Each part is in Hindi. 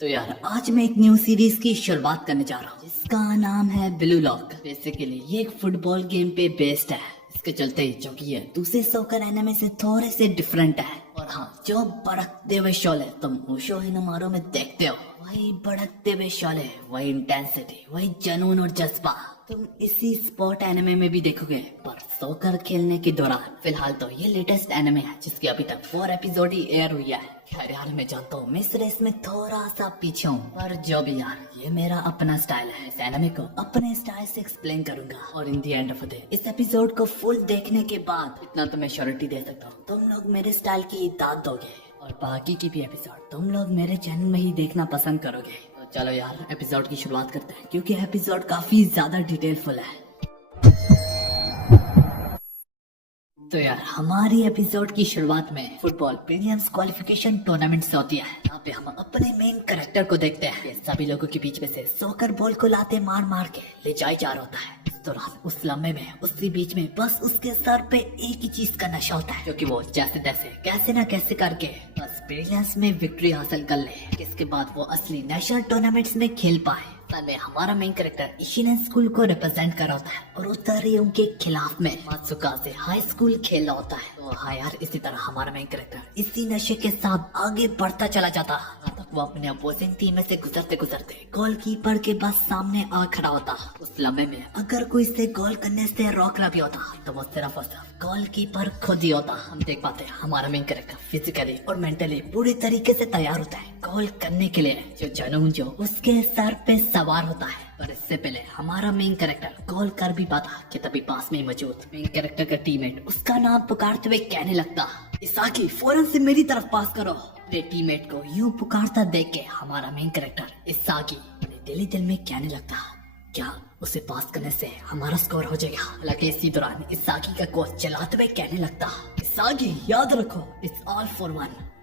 तो यार आज मैं एक न्यू सीरीज की शुरुआत करने जा रहा हूँ जिसका नाम है ब्लू लॉक। बेसिकली ये एक फुटबॉल गेम पे बेस्ड है। इसके चलते ही जो कि ये दूसरे सॉकर एनिमे से थोड़े से डिफरेंट है। और हाँ, जो भड़कते हुए शोले तुम उशो हिनमारो में देखते हो, वही भड़कते हुए शोले, वही इंटेंसिटी, वही जुनून और जज्बा तुम इसी स्पोर्ट एनिमे में भी देखोगे, पर सॉकर खेलने के दौरान। फिलहाल तो ये लेटेस्ट एनिमे है जिसकी अभी तक 4 एपिसोड ही एयर हुई है। खैर यार, मैं जानता हूँ मैं इस रेस में थोड़ा सा पीछे हूँ, पर जो भी यार, ये मेरा अपना स्टाइल है। इस एनिमे को अपने स्टाइल से एक्सप्लेन करूंगा और इन दी एंड ऑफ द डे इस एपिसोड को फुल देखने के बाद इतना तो मैं श्योरिटी दे सकता हूँ, तुम लोग मेरे स्टाइल की दाद दोगे और बाकी की भी एपिसोड तुम लोग मेरे चैनल में ही देखना पसंद करोगे। तो चलो यार एपिसोड की शुरुआत करते हैं, क्योंकि एपिसोड काफी ज्यादा डिटेलफुल है। तो यार हमारी एपिसोड की शुरुआत में फुटबॉल प्रीलिम्स क्वालिफिकेशन टूर्नामेंट से होती है। यहाँ पे हम अपने मेन कैरेक्टर को देखते हैं। ये सभी लोगों के बीच में से सॉकर बॉल को लाते मार मार के ले जाया जा रहा होता है। इस दौरान उस लम्हे में उसी बीच में बस उसके सर पे एक ही चीज का नशा होता है, क्योंकि वो जैसे तैसे कैसे न कैसे करके बस प्रीलिम्स में विक्ट्री हासिल कर ले। इसके बाद वो असली नेशनल टूर्नामेंट्स में खेल पाए। में हमारा मेन कैरेक्टर इशिनन स्कूल को रिप्रेजेंट कर रहा होता है और उत्तरियों के खिलाफ में मात्सुका से हाई स्कूल खेल रहा होता है। तो हाँ यार, इसी तरह हमारा मेन कैरेक्टर इसी नशे के साथ आगे बढ़ता चला जाता है तक वो अपने अपोजिंग टीम में से गुजरते गुजरते गोलकीपर के बस सामने आ खड़ा होता। उस लम्हे में अगर कोई इसे गोल करने से रोक रहा भी होता तो वो सिर्फ और सिर्फ गोलकीपर खुद ही होता। हम देख पाते हैं हमारा मेन कैरेक्टर फिजिकली और मेंटली पूरी तरीके से तैयार होता है गोल करने के लिए। जो जुनून जो उसके सर पे सवार होता है, पर इससे पहले हमारा मेन कैरेक्टर गोल कर भी पाता कि तभी पास में ही मौजूद मेन कैरेक्टर का टीममेट उसका नाम पुकारते हुए कहने लगता, इसाकी फौरन से मेरी तरफ पास करो। अपने टीममेट को यूं पुकारता देख के हमारा मेन कैरेक्टर इसाकी अपने दिल ही दिल में कहने लगता, क्या उसे पास करने से हमारा स्कोर हो जाएगा। हालांकि इसी दौरान इसाकी का कोच चलाते हुए कहने लगता, इसाकी याद रखो, it's all for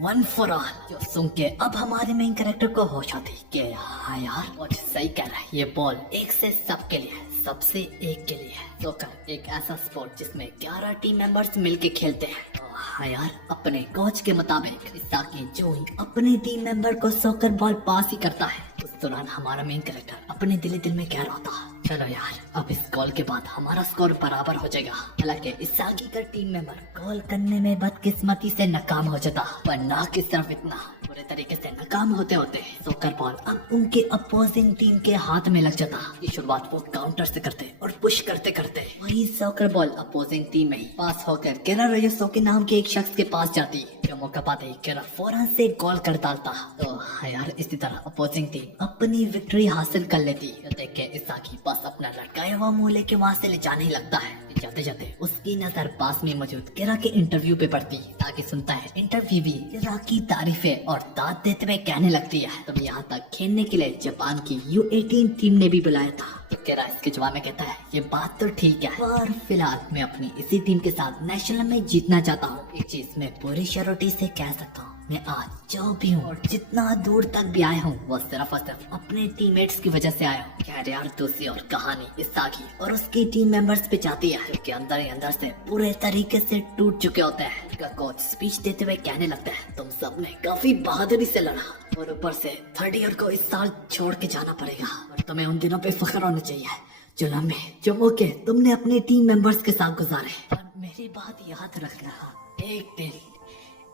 one for all. जो सुन के अब हमारे मेन कैरेक्टर को होश आती कि हाँ यार, कोच सही कह रहा है, ये बॉल एक से सबके लिए है, सबसे एक के लिए है। सॉकर एक ऐसा स्पोर्ट जिसमें 11 टीम मेंबर्स मिलके खेलते हैं। तो हाँ यार, अपने कोच के मुताबिक इसाकी जो ही अपने टीम मेंबर को सॉकर बॉल पास ही करता है, उस दौरान हमारा मेन कैरेक्टर अपने दिल में कह रहा था, चलो यार अब इस गोल के बाद हमारा स्कोर बराबर हो जाएगा। हालांकि इसाकी का टीम मेंबर गोल करने में बदकिस्मती से नाकाम हो जाता, पर ना कि सिर्फ इतना, पूरे तरीके से नाकाम होते होते सॉकर बॉल अब उनके अपोजिंग टीम के हाथ में लग जाता। ये शुरुआत वो काउंटर से करते और पुश करते करते वही सॉकर बॉल अपोजिंग टीम में ही पास होकर केरा रोयोसो के नाम के एक शख्स के पास जाती। जो मौका पाते ही केरा फौरन से गोल कर डालता। तो हाँ यार, इसी तरह अपोजिंग टीम अपनी विक्ट्री हासिल कर लेती। देख के इसाकी बस अपना लटकाया हुआ मुंह लेके वहाँ से ले जाने ही लगता है। जाते जाते उसकी नजर पास में मौजूद केरा के इंटरव्यू पे पड़ती, ताकि सुनता है इंटरव्यू भी केरा की तारीफें और दाद देते हुए कहने लगती है, तब यहाँ तक खेलने के लिए जापान की U18 टीम ने भी बुलाया था। तो केरा इसके जवाब में कहता है, ये बात तो ठीक है, पर फिलहाल मैं अपनी इसी टीम के साथ नेशनल में जीतना चाहता हूँ। एक चीज मैं पूरी श्योरिटी से कह सकता हूँ, मैं आज जो भी हूँ और जितना दूर तक भी आया हूँ वो सिर्फ और सिर्फ अपने टीममेट्स की वजह से आया हूँ। खैर यार, दूसरी और कहानी इसाकी और उसकी टीम मेंबर्स पे जाती है, जो कि अंदर ही अंदर से पूरे तरीके से टूट चुके होते हैं। उसका कोच स्पीच देते हुए कहने लगता है, तुम सब ने काफी बहादुरी से लड़ा और ऊपर से थर्ड ईयर को इस साल छोड़ के जाना पड़ेगा, और तुम्हें उन दिनों पे फख्र होना चाहिए जो लम्हे जो मौके तुमने अपने टीम मेंबर्स के साथ गुजारे। पर मेरी बात याद रखना,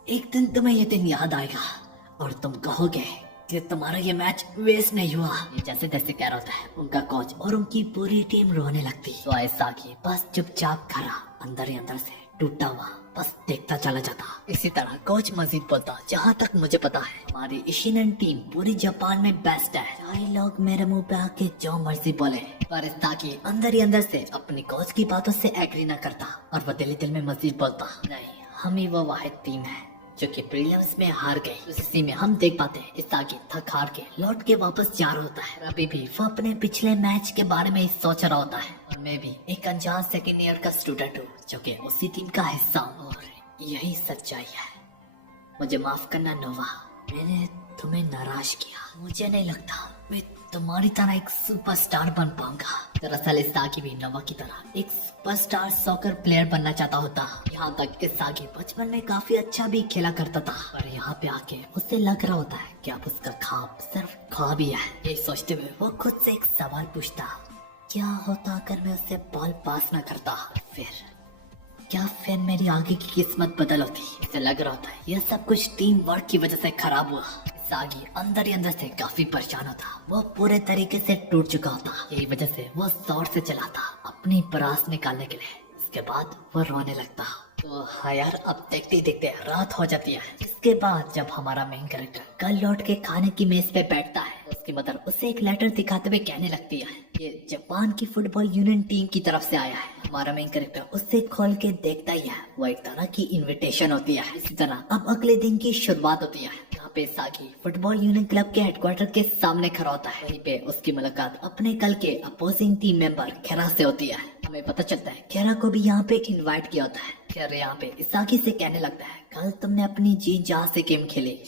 एक दिन तुम्हें ये दिन याद आएगा और तुम कहोगे कि तुम्हारा ये मैच वेस्ट नहीं हुआ। ये जैसे तैसे कह रहा होता है उनका कोच और उनकी पूरी टीम रोने लगती। तो ऐसा कि बस चुपचाप खड़ा अंदर ही अंदर से टूटा हुआ बस देखता चला जाता। इसी तरह कोच मजीद बोलता, जहाँ तक मुझे पता है हमारी इशिनन टीम पूरी जापान में बेस्ट है, चाहे लोग मेरे मुंह पे आके जो मर्जी बोले। पर ताकि अंदर ही अंदर से अपनी कोच की बातों से एग्री न करता और वो दिल में मजीद बोलता, नहीं हम ही वो वाहिद टीम है जो कि प्रीलिम्स में हार गई। इसी में हम देख पाते हैं इसाकी थक हार के लौट के वापस जा रहा होता है। अभी भी वो अपने पिछले मैच के बारे में सोच रहा होता है, और मैं भी एक अनजान सेकेंड ईयर का स्टूडेंट हूँ जो कि उसी टीम का हिस्सा हूँ, और यही सच्चाई है। मुझे माफ करना नोवा, मैंने तुम्हें नाराज किया। मुझे नहीं लगता मैं तुम्हारी तरह एक सुपरस्टार बन पाऊंगा। दरअसल इसागी भी नोवा की तरह एक सुपरस्टार सॉकर प्लेयर बनना चाहता होता। यहाँ तक इसागी बचपन में काफी अच्छा भी खेला करता था, पर यहाँ पे आके उसे लग रहा होता है कि अब उसका ख्वाब सिर्फ ख्वाब ही है। ये सोचते हुए वो खुद से एक सवाल पूछता, क्या होता अगर मैं उससे बॉल पास न करता? फिर मेरी आगे की किस्मत बदल होती। इसे लग रहा था यह सब कुछ टीम वर्क की वजह से खराब हुआ। सागी अंदर ही अंदर से काफी परेशान था। वो पूरे तरीके से टूट चुका था। यही वजह से वो जोर से चला था अपनी परास निकालने के लिए। इसके बाद वो रोने लगता। तो हाँ यार, अब देखते देखते रात हो जाती है। इसके बाद जब हमारा मेन कैरेक्टर कल लौट के खाने की मेज पे बैठता है, उसकी मदर उसे एक लेटर दिखाते हुए कहने लगती है ये जापान की फुटबॉल यूनियन टीम की तरफ से आया है। हमारा मेन कैरेक्टर उससे खोल के देखता ही है। वो एक तरह की इनविटेशन होती है। इसी तरह अब अगले दिन की शुरुआत होती है। यहाँ पे सागी फुटबॉल यूनियन क्लब के हेडक्वार्टर के सामने खड़ा होता है। वहीं पे उसकी मुलाकात अपने कल के अपोजिंग टीम मेंबर खेरा से होती है। हमें पता चलता है खेरा को भी यहाँ पे इनवाइट किया होता है। खेरा यहाँ पे इसागी से कहने लगता है कल तुमने अपनी जी जान से गेम खेली।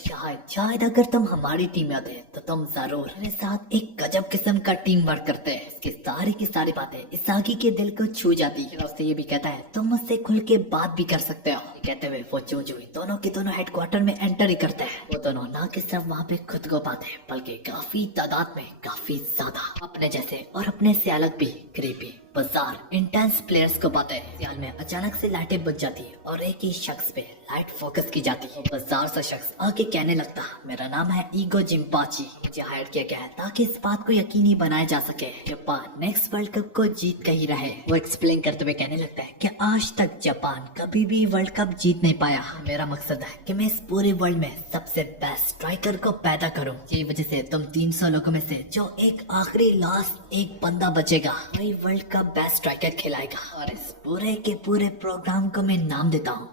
शायद अगर तुम हमारी टीम में होते तो तुम जरूर मेरे साथ एक गजब किस्म का टीम वर्क करते। इसकी सारी की सारी बातें इसागी के दिल को छू जाती है। उससे ये भी कहता है तुम मुझसे खुल के बात भी कर सकते हो। कहते हुए वो चू दोनों के दोनों हेडक्वार्टर में एंटर ही करते हैं। वो दोनों ना कि सिर्फ वहाँ पे खुद को पाते हैं, बल्कि काफी तादाद में काफी ज्यादा अपने जैसे और अपने से अलग भी क्रीपी बाजार इंटेंस प्लेयर्स को पाते हैं। सियाल में अचानक से लाइटें बुझ जाती है और एक ही शख्स पे लाइट फोकस की जाती है। बाजार सा शख्स आके कहने लगता मेरा नाम है ईगो जिम्पाची। मुझे हायर किया गया है ताकि इस बात को यकीनी बनाया जा सके जापान नेक्स्ट वर्ल्ड कप को जीत कर ही रहे। वो एक्सप्लेन करते हुए कहने लगता है कि आज तक जापान कभी भी वर्ल्ड कप जीत नहीं पाया। मेरा मकसद है कि मैं इस पूरे वर्ल्ड में सबसे बेस्ट स्ट्राइकर को पैदा करूं। यही वजह से तुम 300 लोगों में से जो एक आखिरी लास्ट एक बंदा बचेगा वही वर्ल्ड कप बेस्ट स्ट्राइकर खिलाएगा। और इस पूरे के पूरे प्रोग्राम को मैं नाम देता हूँ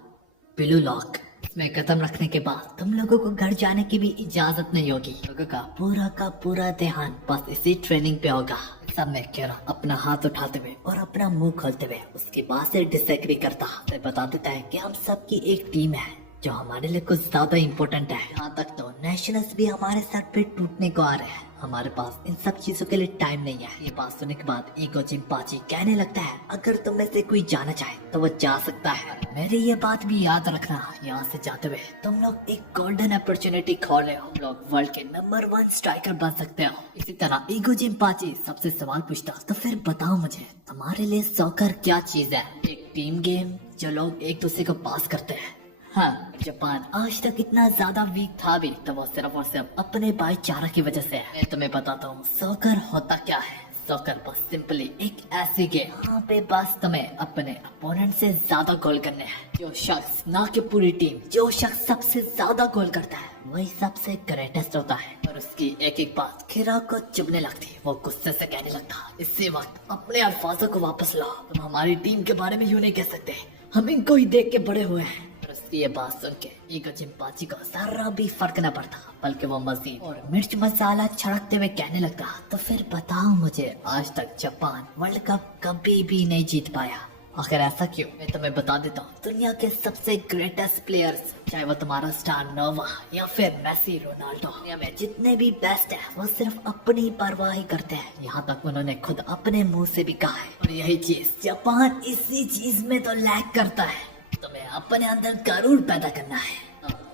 ब्लू लॉक। इसमें कदम रखने के बाद तुम लोगों को घर जाने की भी इजाजत नहीं होगी। लोगों का पूरा ध्यान बस इसी ट्रेनिंग पे होगा। सब में केरा अपना हाथ उठाते हुए और अपना मुंह खोलते हुए उसकी बात से डिसएग्री करता है। बता देता है कि हम सब की एक टीम है जो हमारे लिए कुछ ज्यादा इम्पोर्टेंट है। यहाँ तक तो नेशनल्स भी हमारे सर पे टूटने को आ रहे हैं। हमारे पास इन सब चीजों के लिए टाइम नहीं है। ये बात सुनने के बाद ईगो जिम्पाची कहने लगता है अगर तुम में से कोई जाना चाहे तो वो जा सकता है। मेरी ये बात भी याद रखना, यहाँ से जाते हुए तुम लोग एक गोल्डन अपॉर्चुनिटी खो रहे हो। तुम लोग वर्ल्ड के नंबर 1 स्ट्राइकर बन सकते हो। इसी तरह ईगो जिम्पाची सबसे सवाल पूछता तो फिर बताओ मुझे तुम्हारे लिए सॉकर क्या चीज है? एक टीम गेम जो लोग एक दूसरे को पास करते हैं। हाँ, जापान आज तक इतना ज्यादा वीक था भी तो वो सिर्फ और सिर्फ अपने भाईचारा की वजह से है। मैं तुम्हें बताता हूँ सॉकर होता क्या है। सॉकर बस सिंपली एक ऐसी गेम यहाँ पे बस तुम्हें अपने अपोनेंट से ज्यादा गोल करने हैं। जो शख्स ना कि पूरी टीम, जो शख्स सबसे ज्यादा गोल करता है वही सबसे ग्रेटेस्ट होता है। और उसकी एक एक बात खिरा को चुभने लगती। वो गुस्से से कहने लगता इसी वक्त अपने अल्फाजों को वापस लाओ। तुम हमारी टीम के बारे में यूँ नहीं कह सकते, हम इनको ही देख के बड़े हुए हैं। ये बात सुन के ईगो जिम्पाची को जरा भी फर्क न पड़ता, बल्कि वो मजीद और मिर्च मसाला छिड़कते हुए कहने लगा तो फिर बताओ मुझे आज तक जापान वर्ल्ड कप कभी भी नहीं जीत पाया। आखिर ऐसा क्यों? मैं तुम्हें बता देता हूँ दुनिया के सबसे ग्रेटेस्ट प्लेयर्स, चाहे वो तुम्हारा स्टार नोवा या फिर मेसी रोनाल्डो, दुनिया में जितने भी बेस्ट है वो सिर्फ अपनी परवाह ही करते हैं। यहाँ तक उन्होंने खुद अपने मुंह से भी कहा है। और यही चीज जापान इसी चीज में तो लैग करता है। तुम्हें अपने अंदर गरूर पैदा करना है।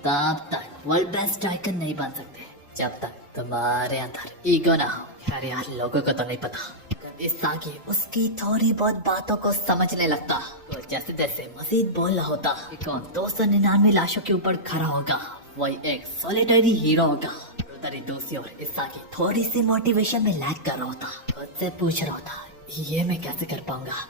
तब तक वर्ल्ड बेस्ट स्ट्राइकर नहीं बन सकते जब तक तुम्हारे अंदर ईगो ना हो। यार लोगों को तो नहीं पता। इस आगे उसकी थोड़ी बहुत बातों को समझने लगता तो जैसे जैसे मजीद बोल रहा होता। कौन 299 लाशों के ऊपर खड़ा होगा वही एक सॉलिटरी हीरो होगा। उधर ही दूसरी ओर इस आगे थोड़ी सी मोटिवेशन में लैग कर रहा होता। खुद से पूछ रहा होता ये मैं कैसे कर पाऊंगा,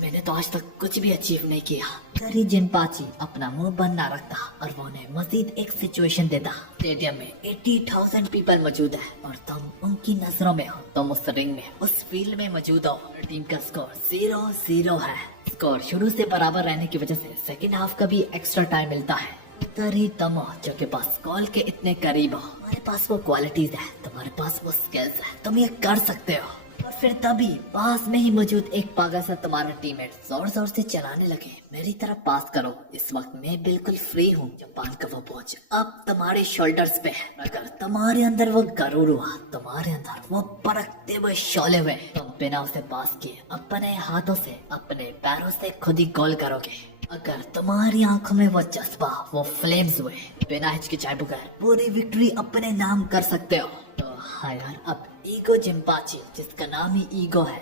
मैंने तो आज तक कुछ भी अचीव नहीं किया। तरी जिम्पाची अपना मुंह बंद ना रखता और वो उन्हें मजीद एक सिचुएशन देता। स्टेडियम में 80,000 पीपल मौजूद है और तुम उनकी नजरों में हो। तुम उस रिंग में उस फील्ड में मौजूद हो। टीम का स्कोर 0-0 है। स्कोर शुरू से बराबर रहने की वजह से सेकेंड हाफ का भी एक्स्ट्रा टाइम मिलता है। तरी तुम हो जो के पास गोल के इतने करीब हो। तुम्हारे पास वो क्वालिटीज है, तुम्हारे पास वो स्किल्स है, तुम ये कर सकते हो। फिर तभी पास में ही मौजूद एक पागल सा तुम्हारा टीममेट जोर जोर से चलाने लगे, मेरी तरफ पास करो, इस वक्त मैं बिल्कुल फ्री हूँ। जापान का वो बोझ अब तुम्हारे शोल्डर्स पे है। अगर तुम्हारे अंदर वो गरूर हुआ, तुम्हारे अंदर वो परखते हुए शोले हुए, तुम बिना उसे पास किए अपने हाथों से अपने पैरों से खुद ही गोल करोगे। अगर तुम्हारी आंखों में वो जज्बा, वो फ्लेम्स हुए, बिना हिचकिचाए बगैर पूरी विक्ट्री अपने नाम कर सकते हो। तो हाँ यार, अब ईगो जिम्पाची, जिसका नाम ही ईगो है,